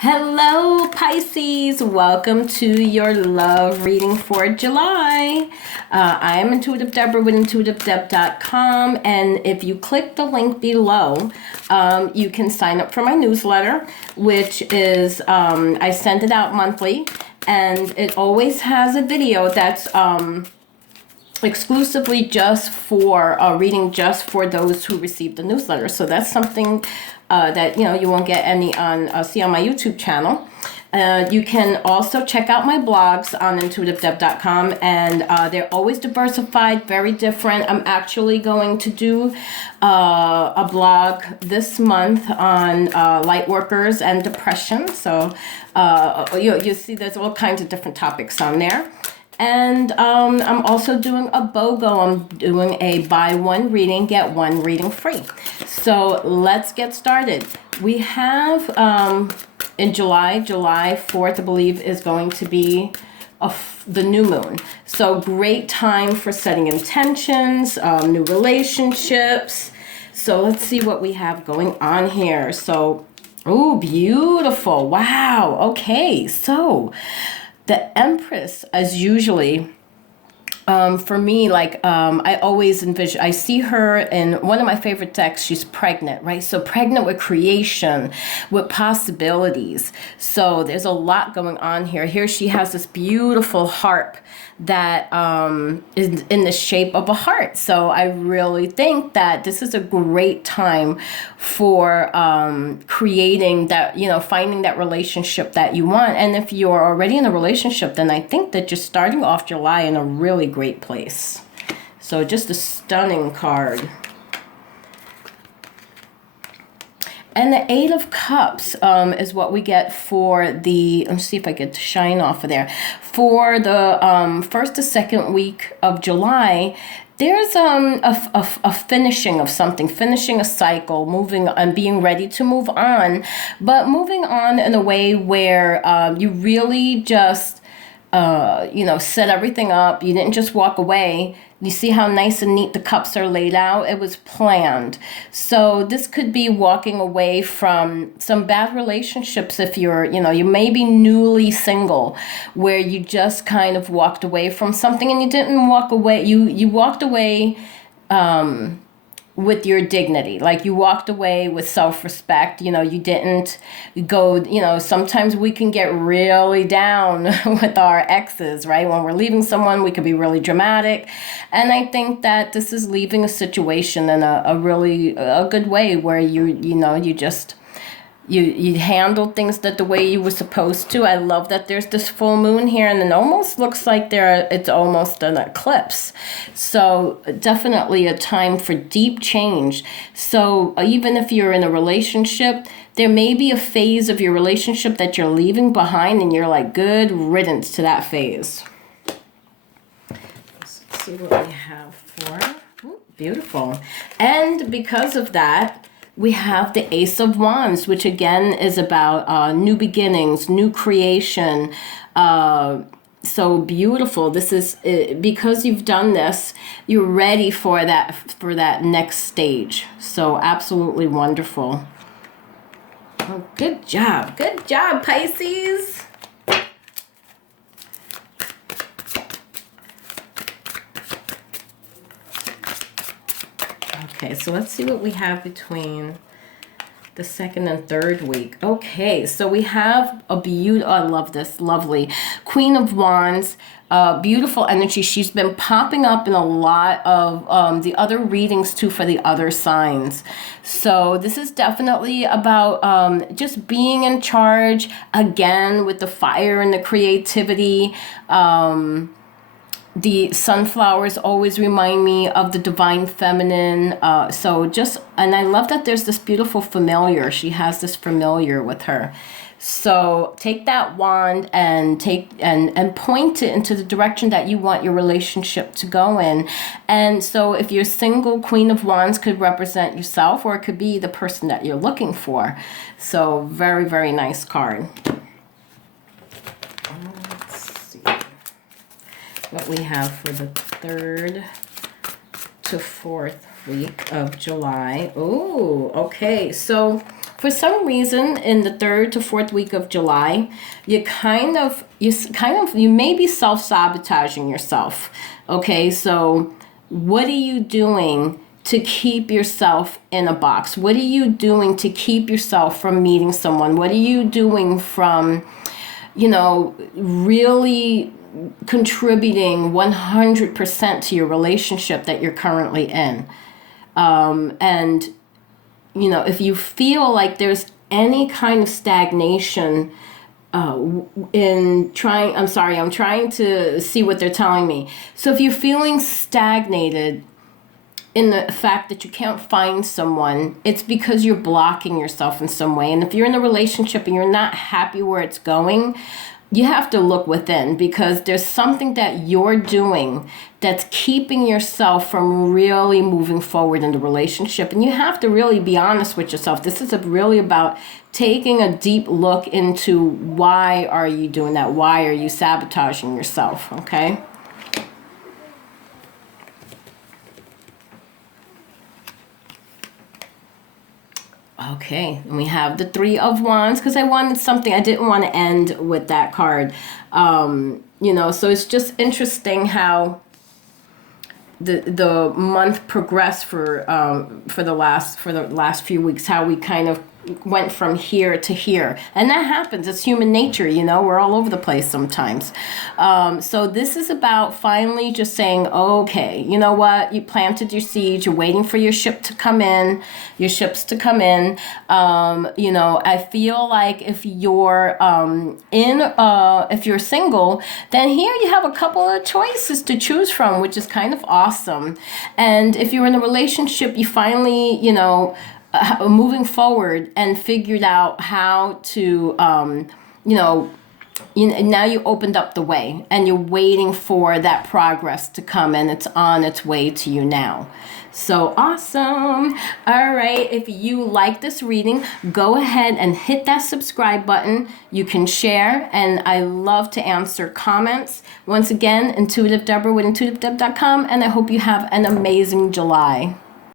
Hello, Pisces. Welcome to your love reading for July. I am Intuitive Deborah with intuitivedeb.com, and if you click the link below, you can sign up for my newsletter, which is I send it out monthly, and it always has a video that's exclusively just for reading, just for those who receive the newsletter. So that's something that you won't get any on see on my YouTube channel. You can also check out my blogs on intuitivedeb.com, and they're always diversified, very different. I'm actually going to do a blog this month on light workers and depression. So you see there's all kinds of different topics on there. And I'm also doing a BOGO. I'm doing a buy one reading, get one reading free. So let's get started. We have in July 4th, I believe, is going to be the new moon. So great time for setting intentions, new relationships. So let's see what we have going on here. So, oh, beautiful. Wow. Okay. So the Empress, as usually, for me, like I always envision, I see her in one of my favorite decks. She's pregnant, right? So pregnant with creation, with possibilities. So there's a lot going on here. Here she has this beautiful harp that is in the shape of a heart. So I really think that this is a great time for creating that, finding that relationship that you want. And if you're already in a relationship, then I think that you're starting off July in a really great place. So just a stunning card. And the Eight of Cups is what we get for the, let's see if I get to shine off of there. For the first to second week of July, there's a finishing of something, finishing a cycle, moving and being ready to move on, but moving on in a way where you really just, set everything up. You didn't just walk away. You see how nice and neat the cups are laid out? It was planned. So this could be walking away from some bad relationships if you're, you may be newly single, where you just kind of walked away from something and you didn't walk away. You walked away with your dignity. Like you walked away with self-respect. You didn't go, sometimes we can get really down with our exes, right? When we're leaving someone, we could be really dramatic. And I think that this is leaving a situation in a really good way where you just you handled things the way you were supposed to. I love that there's this full moon here, and it almost looks like it's almost an eclipse. So definitely a time for deep change. So even if you're in a relationship, there may be a phase of your relationship that you're leaving behind, and you're like, good riddance to that phase. Let's see what we have for. Ooh, beautiful. And because of that, we have the Ace of Wands, which again is about new beginnings, new creation. So beautiful. This is because you've done this, you're ready for that next stage. So absolutely wonderful. Oh, good job, Pisces. Okay, so let's see what we have between the second and third week. Okay, so we have a beautiful, I love this, lovely Queen of Wands, beautiful energy. She's been popping up in a lot of the other readings too for the other signs. So this is definitely about just being in charge again with the fire and the creativity. The sunflowers always remind me of the divine feminine. And I love that there's this beautiful familiar. She has this familiar with her. So take that wand and point it into the direction that you want your relationship to go in. And so if you're single, Queen of Wands could represent yourself, or it could be the person that you're looking for. So very, very nice card. What we have for the 3rd to 4th week of July. Oh, okay. So for some reason in the 3rd to 4th week of July, you may be self-sabotaging yourself. Okay, so what are you doing to keep yourself in a box? What are you doing to keep yourself from meeting someone? What are you doing from, really contributing 100% to your relationship that you're currently in? And, if you feel like there's any kind of stagnation I'm trying to see what they're telling me. So if you're feeling stagnated in the fact that you can't find someone, it's because you're blocking yourself in some way. And if you're in a relationship and you're not happy where it's going, you have to look within, because there's something that you're doing that's keeping yourself from really moving forward in the relationship. And you have to really be honest with yourself. This is really about taking a deep look into why are you doing that? Why are you sabotaging yourself? Okay? Okay, and we have the 3 of Wands, because I wanted something, I didn't want to end with that card. So it's just interesting how the month progressed for the last few weeks, how we kind of went from here to here. And that happens. It's human nature, we're all over the place sometimes. So this is about finally just saying, okay, you know what? You planted your seeds. You're waiting for your ships to come in. I feel like if you're if you're single, then here you have a couple of choices to choose from, which is kind of awesome. And if you're in a relationship, you finally, moving forward and figured out how to, now you opened up the way and you're waiting for that progress to come, and it's on its way to you now. So awesome. All right. If you like this reading, go ahead and hit that subscribe button. You can share, and I love to answer comments. Once again, Intuitive Deborah with intuitivedeb.com, and I hope you have an amazing July.